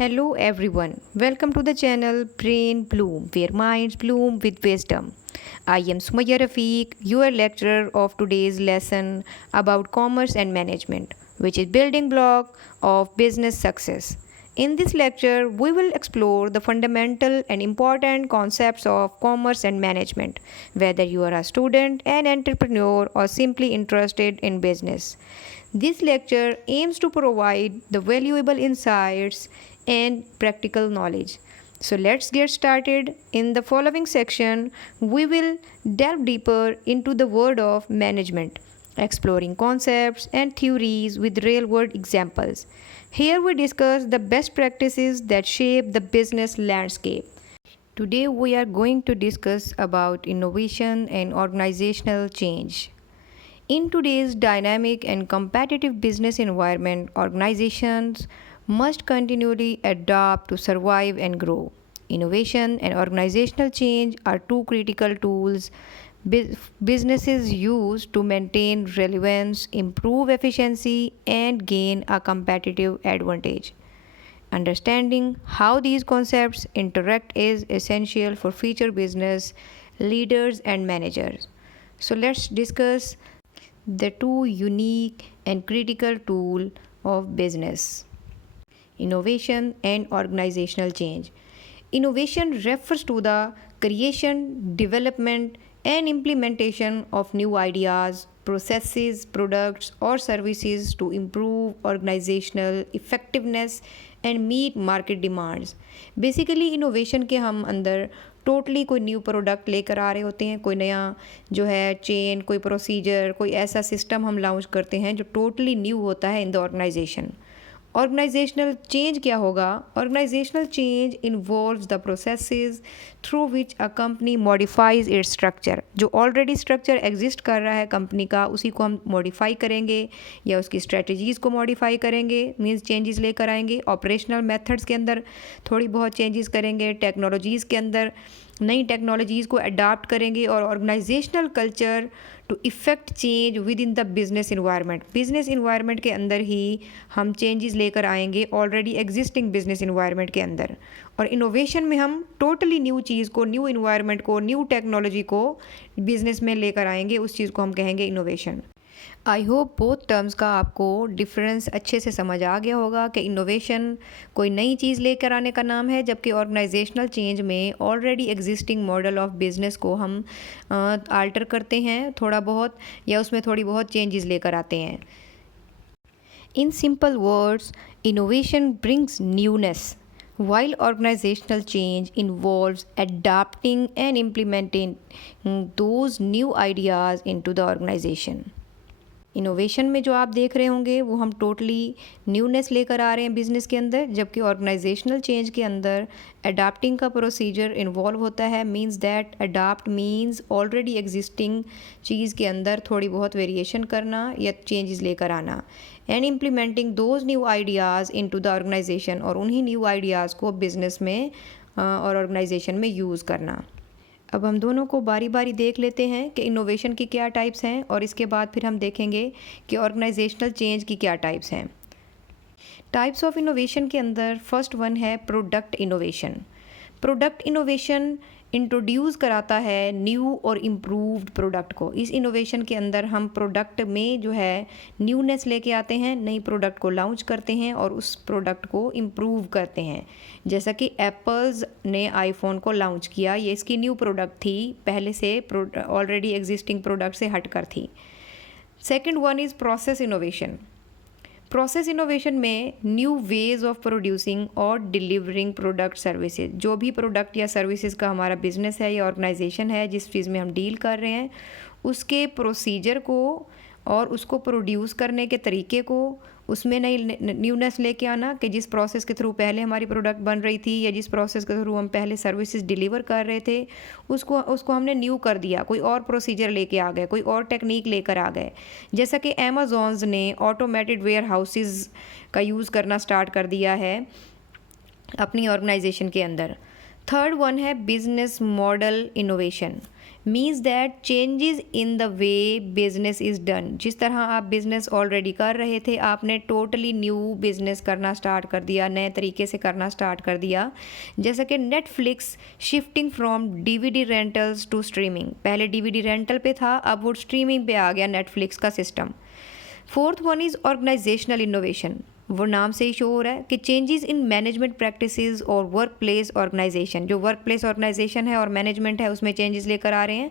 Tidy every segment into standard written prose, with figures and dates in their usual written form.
Hello everyone, welcome to the channel Brain Bloom, where minds bloom with wisdom. I am Sumaya Rafiq, your lecturer of today's lesson about commerce and management, which is building block of business success. In this lecture, we will explore the fundamental and important concepts of commerce and management, whether you are a student, an entrepreneur, or simply interested in business. This lecture aims to provide the valuable insights and practical knowledge. So let's get started. In the following section, we will delve deeper into the world of management, exploring concepts and theories with real world examples. Here we discuss the best practices that shape the business landscape. Today we are going to discuss about innovation and organizational change. In today's dynamic and competitive business environment, organizations must continually adapt to survive and grow. Innovation and organizational change are two critical tools businesses use to maintain relevance, improve efficiency, and gain a competitive advantage. Understanding how these concepts interact is essential for future business leaders and managers. So let's discuss the two unique and critical tools of business: innovation and organizational change. Innovation refers to the creation, development, and implementation of new ideas, processes, products, or services to improve organizational effectiveness and meet market demands. Basically innovation के हम अंदर totally कोई new product लेकर आ रहे होते हैं, कोई नया जो है चेन, कोई प्रोसीजर, कोई ऐसा सिस्टम हम लॉन्च करते हैं जो टोटली न्यू होता है in the organization. Organizational change क्या होगा? Organizational change involves the processes through which a company modifies its structure. जो ऑलरेडी स्ट्रक्चर एग्जिस्ट कर रहा है कंपनी का, उसी को हम मॉडिफाई करेंगे या उसकी स्ट्रेटजीज़ को मॉडिफाई करेंगे, मीन्स चेंजेस लेकर आएंगे. ऑपरेशनल मेथड्स के अंदर थोड़ी बहुत चेंजेस करेंगे, टेक्नोलॉजीज़ के अंदर नई टेक्नोलॉजीज़ को अडाप्ट करेंगे, और organizational culture to effect change within the business environment. Business environment के अंदर ही हम चेंजेस लेकर आएंगे ऑलरेडी एग्जिस्टिंग बिजनेस इन्वायरमेंट के अंदर. और इनोवेशन में हम टोटली न्यू चीज़ को, न्यू इन्वायरमेंट को, न्यू टेक्नोलॉजी को बिजनेस में लेकर आएंगे. उस चीज़ को हम कहेंगे innovation. I hope both terms का आपको डिफरेंस अच्छे से समझ आ गया होगा कि इनोवेशन कोई नई चीज़ लेकर आने का नाम है, जबकि ऑर्गेनाइजेशनल चेंज में already existing model of business को हम आल्टर करते हैं थोड़ा बहुत, या उसमें थोड़ी बहुत चेंजेस लेकर आते हैं. In simple words, innovation brings newness, while organizational change involves adapting and implementing those new ideas into the organization. Innovation में जो आप देख रहे होंगे वो हम टोटली न्यूनेस लेकर आ रहे हैं बिज़नेस के अंदर, जबकि ऑर्गेनाइजेशनल चेंज के अंदर अडाप्टिंग का प्रोसीजर इन्वॉल्व होता है. Means that adapt means already existing चीज़ के अंदर थोड़ी बहुत वेरिएशन करना या चेंजेस लेकर आना, and implementing those new ideas into the organization, और उन्हीं न्यू आइडियाज़ को बिज़नेस में और ऑर्गेनाइजेशन में यूज़ करना. अब हम दोनों को बारी बारी देख लेते हैं कि इनोवेशन की क्या टाइप्स हैं, और इसके बाद फिर हम देखेंगे कि ऑर्गेनाइजेशनल चेंज की क्या टाइप्स हैं. टाइप्स ऑफ इनोवेशन के अंदर फर्स्ट वन है product innovation. Product innovation introduce कराता है न्यू और इम्प्रूव्ड प्रोडक्ट को. इस इनोवेशन के अंदर हम प्रोडक्ट में जो है न्यूनेस लेके आते हैं, नई प्रोडक्ट को लॉन्च करते हैं और उस प्रोडक्ट को इम्प्रूव करते हैं. जैसा कि एप्पल्स ने आईफोन को लॉन्च किया, ये इसकी न्यू प्रोडक्ट थी, पहले से ऑलरेडी एग्जिस्टिंग प्रोडक्ट से हटकर थी. Second one is process innovation. Process innovation में न्यू वेज ऑफ प्रोड्यूसिंग और डिलीवरिंग प्रोडक्ट सर्विसेज. जो भी प्रोडक्ट या सर्विसेज का हमारा बिजनेस है या ऑर्गेनाइजेशन है, जिस चीज़ में हम डील कर रहे हैं, उसके प्रोसीजर को और उसको प्रोड्यूस करने के तरीके को, उसमें नई न्यूनेस लेके आना कि जिस प्रोसेस के थ्रू पहले हमारी प्रोडक्ट बन रही थी या जिस प्रोसेस के थ्रू हम पहले सर्विसेज डिलीवर कर रहे थे, उसको हमने न्यू कर दिया, कोई और प्रोसीजर लेके आ गए, कोई और टेक्निक लेकर आ गए. जैसा कि अमेज़ॉन्स ने ऑटोमेटेड वेयर हाउसेज का यूज़ करना स्टार्ट कर दिया है अपनी ऑर्गेनाइजेशन के अंदर. थर्ड वन है business model innovation. Means that changes in the way business is done. जिस तरह आप बिज़नेस ऑलरेडी कर रहे थे, आपने टोटली न्यू बिज़नेस करना स्टार्ट कर दिया, नए तरीके से करना स्टार्ट कर दिया। जैसे कि Netflix shifting from DVD rentals to streaming. पहले डीवीडी रेंटल पे था, अब वो स्ट्रीमिंग पे आ गया नेटफ्लिक्स का system. Fourth one is organizational innovation. वो नाम से ही शो हो रहा है कि चेंजेस इन मैनेजमेंट प्रैक्टिसेस और वर्क प्लेस ऑर्गेनाइजेशन। जो वर्क प्लेस ऑर्गेनाइजेशन है और मैनेजमेंट है, उसमें चेंजेस लेकर आ रहे हैं।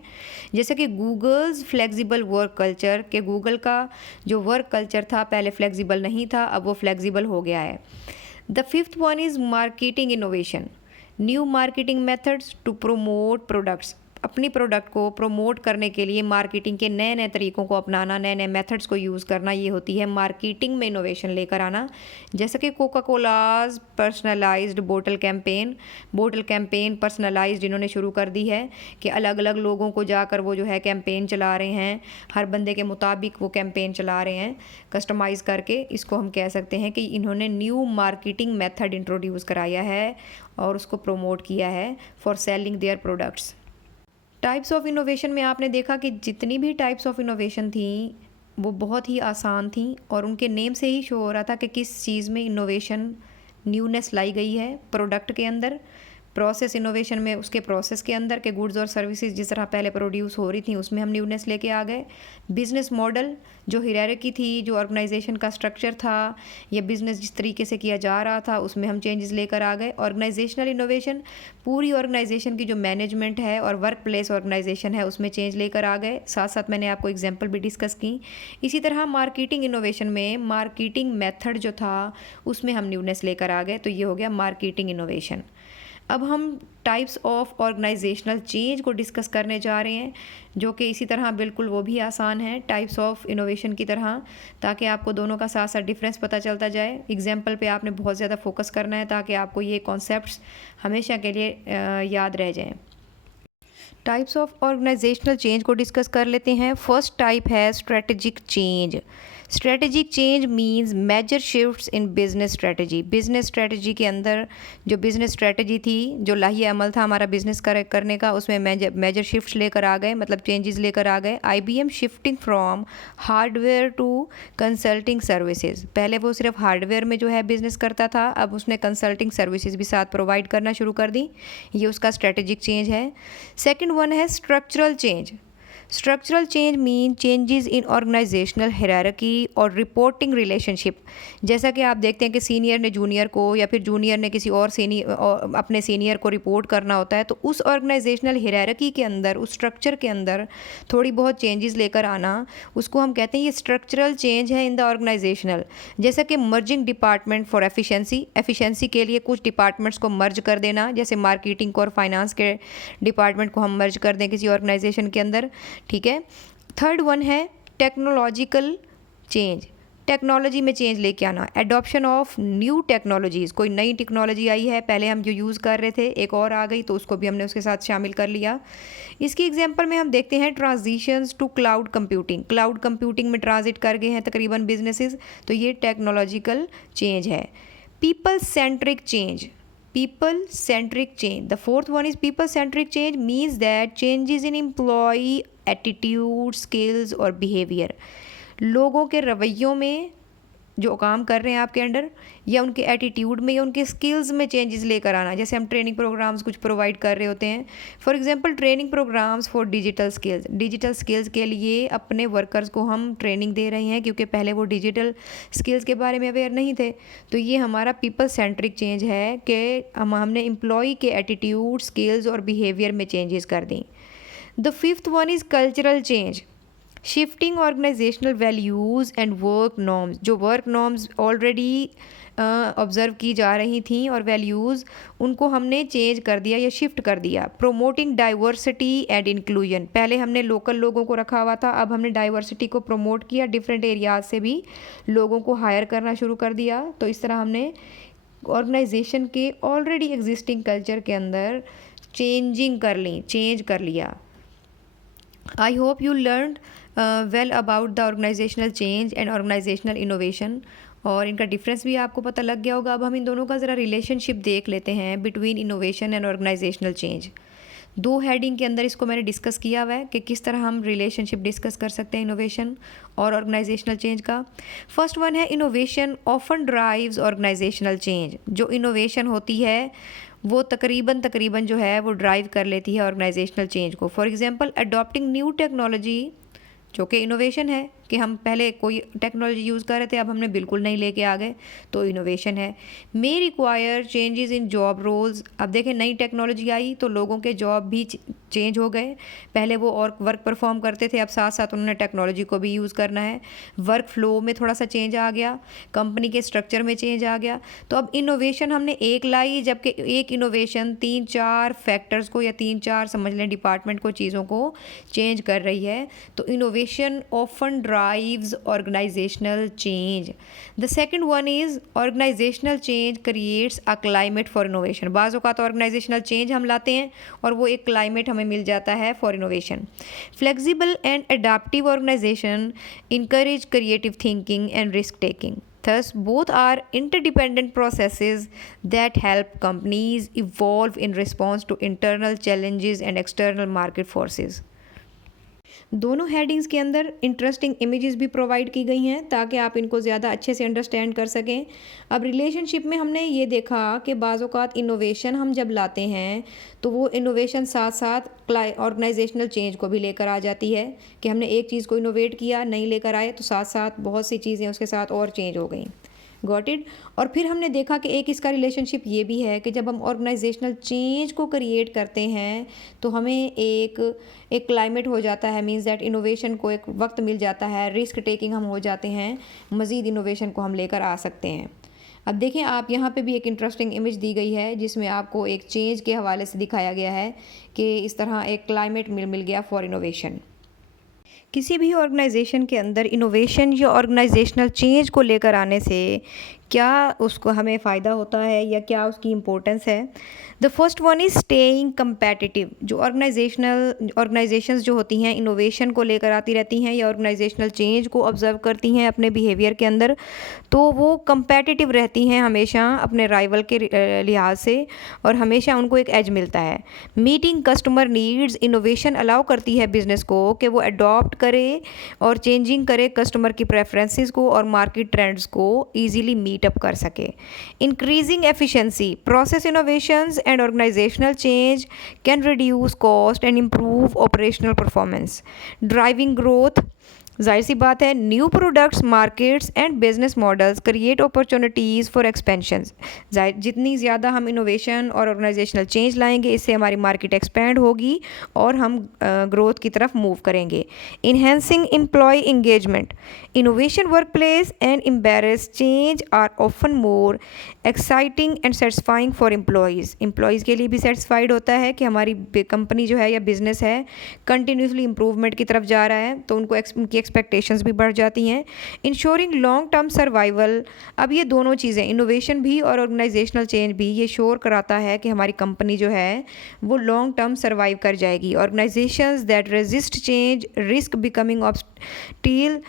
जैसे कि गूगल्स फ्लेक्सिबल वर्क कल्चर, के गूगल का जो वर्क कल्चर था पहले फ्लेक्सिबल नहीं था, अब वो फ्लेक्सिबल हो गया है। The fifth one is marketing innovation. New marketing methods to promote products. अपनी प्रोडक्ट को प्रमोट करने के लिए मार्केटिंग के नए नए तरीकों को अपनाना, नए नए मेथड्स को यूज़ करना, ये होती है मार्केटिंग में इनोवेशन लेकर आना। जैसे कि Coca collage personalised bottle campaign personalised इन्होंने शुरू कर दी है कि अलग अलग लोगों को जाकर वो जो है कैंपेन चला रहे हैं, हर बंदे के मुताबिक वो कैंपेन चला रहे हैं कस्टमाइज़ करके। इसको हम कह सकते हैं कि इन्होंने न्यू मार्केटिंग मेथड इंट्रोड्यूस कराया है और उसको प्रमोट किया है for selling their products. Types of innovation में आपने देखा कि जितनी भी टाइप्स ऑफ इनोवेशन थी वो बहुत ही आसान थी और उनके नेम से ही शो हो रहा था कि किस चीज़ में इनोवेशन न्यूनेस लाई गई है। प्रोडक्ट के अंदर प्रोसेस इनोवेशन में उसके प्रोसेस के अंदर के गुड्स और सर्विसेज जिस तरह पहले प्रोड्यूस हो रही थी उसमें हम न्यूनेस लेके आ गए। बिजनेस मॉडल जो हायरार्की थी, जो ऑर्गेनाइजेशन का स्ट्रक्चर था या बिजनेस जिस तरीके से किया जा रहा था उसमें हम चेंजेस लेकर आ गए। ऑर्गेनाइजेशनल इनोवेशन पूरी ऑर्गेनाइजेशन की जो मैनेजमेंट है और वर्क प्लेस ऑर्गेनाइजेशन है उसमें चेंज लेकर आ गए। साथ साथ मैंने आपको एग्जाम्पल भी डिस्कस की। इसी तरह मार्केटिंग इनोवेशन में मार्केटिंग मेथड जो था उसमें हम न्यूनेस लेकर आ गए, तो ये हो गया मार्केटिंग इनोवेशन। अब हम टाइप्स ऑफ ऑर्गेनाइजेशनल चेंज को डिस्कस करने जा रहे हैं, जो कि इसी तरह बिल्कुल वो भी आसान है टाइप्स ऑफ इनोवेशन की तरह, ताकि आपको दोनों का साथ साथ डिफरेंस पता चलता जाए। एग्जाम्पल पे आपने बहुत ज़्यादा फोकस करना है ताकि आपको ये कॉन्सेप्ट्स हमेशा के लिए याद रह जाएं। टाइप्स ऑफ ऑर्गेनाइजेशनल चेंज को डिस्कस कर लेते हैं। फर्स्ट टाइप है strategic change. Strategic change means major shifts in business strategy. Business strategy के अंदर जो बिजनेस स्ट्रेटजी थी, जो लाही अमल था हमारा बिजनेस करने का, उसमें मेजर शिफ्ट्स लेकर आ गए, मतलब चेंजेस लेकर आ गए। IBM shifting from hardware to consulting services. पहले वो सिर्फ हार्डवेयर में जो है बिजनेस करता था, अब उसने कंसल्टिंग सर्विसेज भी साथ प्रोवाइड करना शुरू कर दी। ये उसका स्ट्रेटजिक चेंज है। सेकेंड वन है structural change. Structural change mean changes in organizational hierarchy और रिपोर्टिंग रिलेशनशिप। जैसा कि आप देखते हैं कि सीनियर ने जूनियर को या फिर जूनियर ने किसी और अपने सीनियर को रिपोर्ट करना होता है, तो उस ऑर्गेनाइजेशनल हायरार्की के अंदर, उस स्ट्रक्चर के अंदर थोड़ी बहुत चेंजेस लेकर आना, उसको हम कहते हैं ये स्ट्रक्चरल चेंज है इन द ऑर्गेनाइजेशनल। जैसा कि मर्जिंग डिपार्टमेंट फॉर एफिशिएंसी के लिए कुछ डिपार्टमेंट्स को मर्ज कर देना, जैसे मार्केटिंग को और फाइनेंस के डिपार्टमेंट को हम मर्ज कर दें किसी ऑर्गेनाइजेशन के अंदर, ठीक है। थर्ड वन है टेक्नोलॉजिकल चेंज। टेक्नोलॉजी में चेंज लेके आना, एडॉप्शन ऑफ न्यू टेक्नोलॉजीज़। कोई नई टेक्नोलॉजी आई है, पहले हम जो यूज़ कर रहे थे एक और आ गई तो उसको भी हमने उसके साथ शामिल कर लिया। इसकी एग्जांपल में हम देखते हैं transitions to cloud computing. Cloud computing में ट्रांजिट कर गए हैं तकरीबन बिजनेसेस, तो ये टेक्नोलॉजिकल चेंज है। People centric change. People centric change. The fourth one is people centric change means that changes in employee attitude, skills और behavior. लोगों के रवैयों में जो काम कर रहे हैं आपके अंडर, या उनके एटीट्यूड में या उनके स्किल्स में चेंजेस लेकर आना। जैसे हम ट्रेनिंग प्रोग्राम्स कुछ प्रोवाइड कर रहे होते हैं, for example training programs for digital skills. Digital skills के लिए अपने वर्कर्स को हम ट्रेनिंग दे रहे हैं क्योंकि पहले वो डिजिटल स्किल्स के बारे में अवेयर नहीं थे। तो ये हमारा पीपल सेंट्रिक चेंज है कि हमने एम्प्लॉई के एटीट्यूड, स्किल्स और बिहेवियर में चेंजेस कर दी। The fifth one is cultural change. Shifting organisational values and work norms. जो वर्क नॉर्म्स ऑलरेडी ऑब्ज़र्व की जा रही थी और वैल्यूज़, उनको हमने चेंज कर दिया या शिफ्ट कर दिया। Promoting diversity and inclusion. पहले हमने लोकल लोगों को रखा हुआ था, अब हमने डाइवर्सिटी को प्रमोट किया, डिफरेंट एरियाज से भी लोगों को हायर करना शुरू कर दिया। तो इस तरह हमने ऑर्गेनाइजेशन के ऑलरेडी एग्जिस्टिंग कल्चर के अंदर चेंज कर लिया। I hope you learned well about the organizational change and organizational innovation, और इनका डिफरेंस भी आपको पता लग गया होगा। अब हम इन दोनों का ज़रा रिलेशनशिप देख लेते हैं between innovation and organizational change. 2 heading के अंदर इसको मैंने डिस्कस किया हुआ है कि किस तरह हम रिलेशनशिप डिस्कस कर सकते हैं इनोवेशन और ऑर्गेनाइजेशनल चेंज का। फर्स्ट वन है innovation often drives organizational change. जो इनोवेशन होती है वो तकरीबन जो है वो ड्राइव कर लेती है ऑर्गेनाइजेशनल चेंज को। For example adopting new technology, जो कि इनोवेशन है कि हम पहले कोई टेक्नोलॉजी यूज़ कर रहे थे, अब हमने बिल्कुल नहीं लेके आ गए, तो इनोवेशन है। May require changes in job roles. अब देखें नई टेक्नोलॉजी आई तो लोगों के जॉब भी चेंज हो गए। पहले वो और वर्क परफॉर्म करते थे, अब साथ साथ उन्होंने टेक्नोलॉजी को भी यूज़ करना है। वर्क फ्लो में थोड़ा सा चेंज आ गया, कंपनी के स्ट्रक्चर में चेंज आ गया। तो अब इनोवेशन हमने एक लाई, जबकि एक इनोवेशन 3-4 फैक्टर्स को या 3-4 समझ लें डिपार्टमेंट को, चीज़ों को चेंज कर रही है। तो innovation often drives organizational change. The second one is organizational change creates a climate for innovation. बाज़ औक़ात organizational change हम लाते हैं और वो एक climate हमें मिल जाता है for innovation. Flexible and adaptive organization encourage creative thinking and risk taking. Thus, both are interdependent processes that help companies evolve in response to internal challenges and external market forces. दोनों headings के अंदर interesting images भी provide की गई हैं ताकि आप इनको ज़्यादा अच्छे से अंडरस्टैंड कर सकें। अब रिलेशनशिप में हमने ये देखा कि बाज़ औक़ात इनोवेशन हम जब लाते हैं तो वो इनोवेशन साथ साथ ऑर्गेनाइजेशनल चेंज को भी लेकर आ जाती है कि हमने एक चीज़ को इनोवेट किया, नहीं लेकर आए, तो साथ साथ बहुत सी चीज़ें उसके साथ और चेंज हो गई। Got it. और फिर हमने देखा कि एक इसका रिलेशनशिप ये भी है कि जब हम ऑर्गेनाइजेशनल चेंज को क्रिएट करते हैं तो हमें एक क्लाइमेट हो जाता है, मींस दैट इनोवेशन को एक वक्त मिल जाता है, रिस्क टेकिंग हम हो जाते हैं, मज़ीद इनोवेशन को हम लेकर आ सकते हैं। अब देखें आप यहाँ पे भी एक इंटरेस्टिंग इमेज दी गई है जिसमें आपको एक चेंज के हवाले से दिखाया गया है कि इस तरह एक क्लाइमेट मिल गया फॉर इनोवेशन। किसी भी ऑर्गेनाइजेशन के अंदर इनोवेशन या ऑर्गेनाइजेशनल चेंज को लेकर आने से क्या उसको हमें फ़ायदा होता है या क्या उसकी इम्पोर्टेंस है। The first one is staying competitive. जो ऑर्गेनाइजेशंस जो होती हैं इनोवेशन को लेकर आती रहती हैं या ऑर्गेनाइजेशनल चेंज को ऑब्ज़र्व करती हैं अपने बिहेवियर के अंदर, तो वो कम्पेटिटिव रहती हैं हमेशा अपने राइवल के लिहाज से और हमेशा उनको एक एज मिलता है। Meeting customer needs. Innovation allow करती है बिज़नेस को कि वो अडॉप्ट करे और चेंजिंग करे कस्टमर की प्रेफरेंसेस को और मार्केट ट्रेंड्स को ईजीली मीट अप कर सके। Increasing efficiency. Process innovations and organizational change can reduce cost and improve operational performance. Driving growth. जाहिर सी बात है, new products, markets and business models create opportunities for expansion. जितनी ज़्यादा हम इनोवेशन और ऑर्गेनाइजेशनल चेंज लाएंगे, इससे हमारी मार्केट एक्सपेंड होगी और हम ग्रोथ की तरफ मूव करेंगे। Enhancing employee engagement. Innovation work place and embrace change are often more exciting and satisfying for employees. Employees के लिए भी सेटिस्फाइड होता है कि हमारी कंपनी जो है या बिज़नेस है कंटिन्यूसली इम्प्रूवमेंट की तरफ जा रहा है, तो उनकी एक्सपेक्टेशंस भी बढ़ जाती हैं। Ensuring long term survival. अब ये दोनों चीज़ें, इनोवेशन भी और ऑर्गेनाइजेशनल चेंज भी, ये श्योर कराता है कि हमारी कंपनी जो है वो लॉन्ग टर्म सर्वाइव कर जाएगी। Organisations that resist change risk becoming obsolete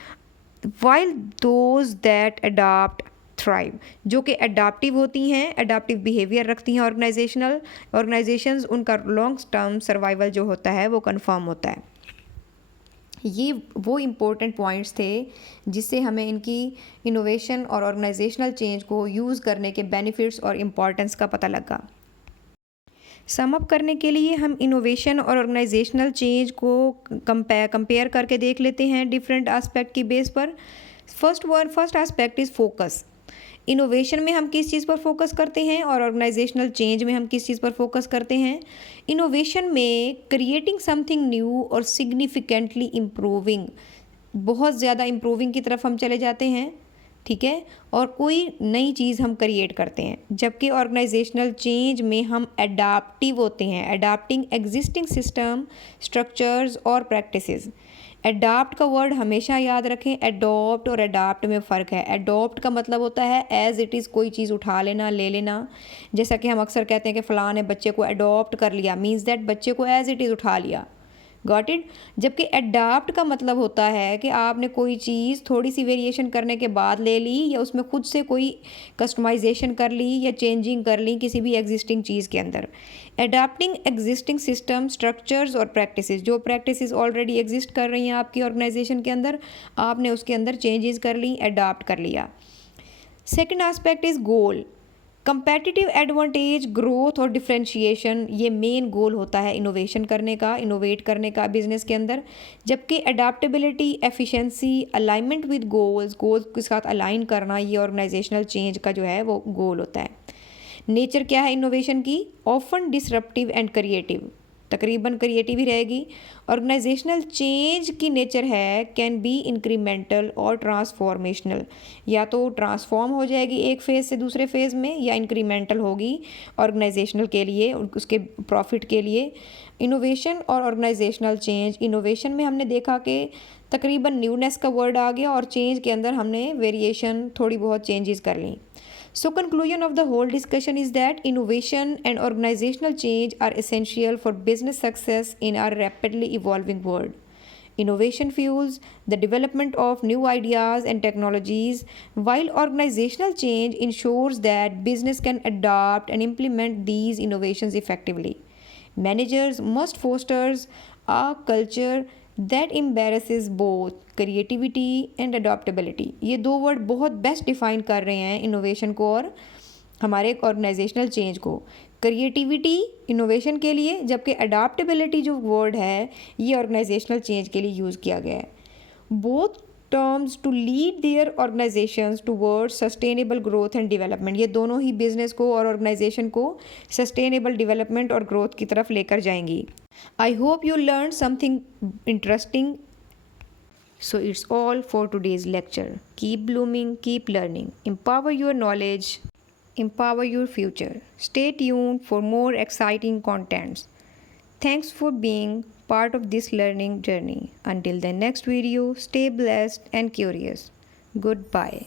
while those that adapt thrive. जो कि अडाप्टिव होती हैं, अडाप्टिव बिहेवियर रखती हैं ऑर्गेनाइजेशंस, उनका लॉन्ग टर्म सर्वाइवल जो होता है वो कंफर्म होता है। ये वो इम्पोर्टेंट पॉइंट्स थे जिससे हमें इनकी इनोवेशन और ऑर्गेनाइजेशनल चेंज को यूज़ करने के बेनिफिट्स और इम्पॉर्टेंस का पता लगा। सम अप करने के लिए हम इनोवेशन और ऑर्गेनाइजेशनल चेंज को कंपेयर करके देख लेते हैं डिफरेंट एस्पेक्ट की बेस पर। First aspect is focus. Innovation में हम किस चीज़ पर फोकस करते हैं और ऑर्गेनाइजेशनल चेंज में हम किस चीज़ पर फोकस करते हैं। इनोवेशन में क्रिएटिंग समथिंग न्यू और सिग्निफिकेंटली इम्प्रूविंग, बहुत ज़्यादा इम्प्रूविंग की तरफ हम चले जाते हैं, ठीक है, और कोई नई चीज़ हम क्रिएट करते हैं। जबकि ऑर्गेनाइजेशनल चेंज में हम अडाप्टिव होते हैं, अडाप्टिंग एग्जिस्टिंग सिस्टम, स्ट्रक्चर्स और प्रैक्टिसेस। अडाप्ट का वर्ड हमेशा याद रखें, अडॉप्ट और अडाप्ट में फ़र्क है। अडॉप्ट का मतलब होता है एज़ इट इज़ कोई चीज़ उठा लेना, ले लेना। जैसा कि हम अक्सर कहते हैं कि फ़लाँ ने बच्चे को अडॉप्ट कर लिया, मीन्स दैट बच्चे को एज़ इट इज़ उठा लिया, गॉट इट। जबकि अडाप्ट का मतलब होता है कि आपने कोई चीज़ थोड़ी सी वेरिएशन करने के बाद ले ली या उसमें खुद से कोई कस्टमाइजेशन कर ली या चेंजिंग कर ली किसी भी एग्जिस्टिंग चीज़ के अंदर। अडाप्टिंग एग्जिस्टिंग सिस्टम, स्ट्रक्चर्स और प्रैक्टिसेस, जो प्रैक्टिसेस ऑलरेडी एग्जिस्ट कर रही हैं आपकी ऑर्गेनाइजेशन के अंदर, आपने उसके अंदर चेंजेस कर ली, अडाप्ट कर लिया। Second aspect is goal. Competitive advantage, growth और डिफरेंशिएशन, ये मेन गोल होता है इनोवेशन करने का, इनोवेट करने का बिजनेस के अंदर। जबकि adaptability, efficiency, alignment with goals, goals के साथ अलाइन करना, ये ऑर्गेनाइजेशनल चेंज का जो है वो गोल होता है। नेचर क्या है इनोवेशन की? ऑफन डिसरप्टिव एंड क्रिएटिव, तकरीबन क्रिएटिव ही रहेगी। ऑर्गेनाइजेशनल चेंज की नेचर है कैन बी इंक्रीमेंटल और ट्रांसफॉर्मेशनल, या तो ट्रांसफॉर्म हो जाएगी एक फेज़ से दूसरे फेज़ में, या इंक्रीमेंटल होगी ऑर्गेनाइजेशनल के लिए, उसके प्रॉफिट के लिए। इनोवेशन और ऑर्गेनाइजेशनल चेंज, इनोवेशन में हमने देखा कि तकरीबन न्यूनेस का वर्ड आ गया और चेंज के अंदर हमने वेरिएशन, थोड़ी बहुत चेंजेस कर ली। So conclusion of the whole discussion is that innovation and organizational change are essential for business success in our rapidly evolving world. Innovation fuels the development of new ideas and technologies, while organizational change ensures that business can adopt and implement these innovations effectively. Managers must foster a culture that embraces both creativity and adaptability. ये दो word बहुत best define कर रहे हैं innovation को और हमारे organisational change को। क्रिएटिविटी इनोवेशन के लिए, जबकि अडॉप्टेबिलिटी जो वर्ड है ये ऑर्गेनाइजेशनल चेंज के लिए यूज़ किया गया है। Both terms to lead their organizations towards sustainable growth and development, ये दोनों ही बिजनेस को और ऑर्गेनाइजेशन को सस्टेनेबल डेवलपमेंट और ग्रोथ की तरफ लेकर जाएंगी। I hope you learned something interesting. So it's all for today's lecture. Keep blooming, keep learning. Empower your knowledge, empower your future. Stay tuned for more exciting contents. Thanks for being part of this learning journey. Until the next video, stay blessed and curious. Goodbye.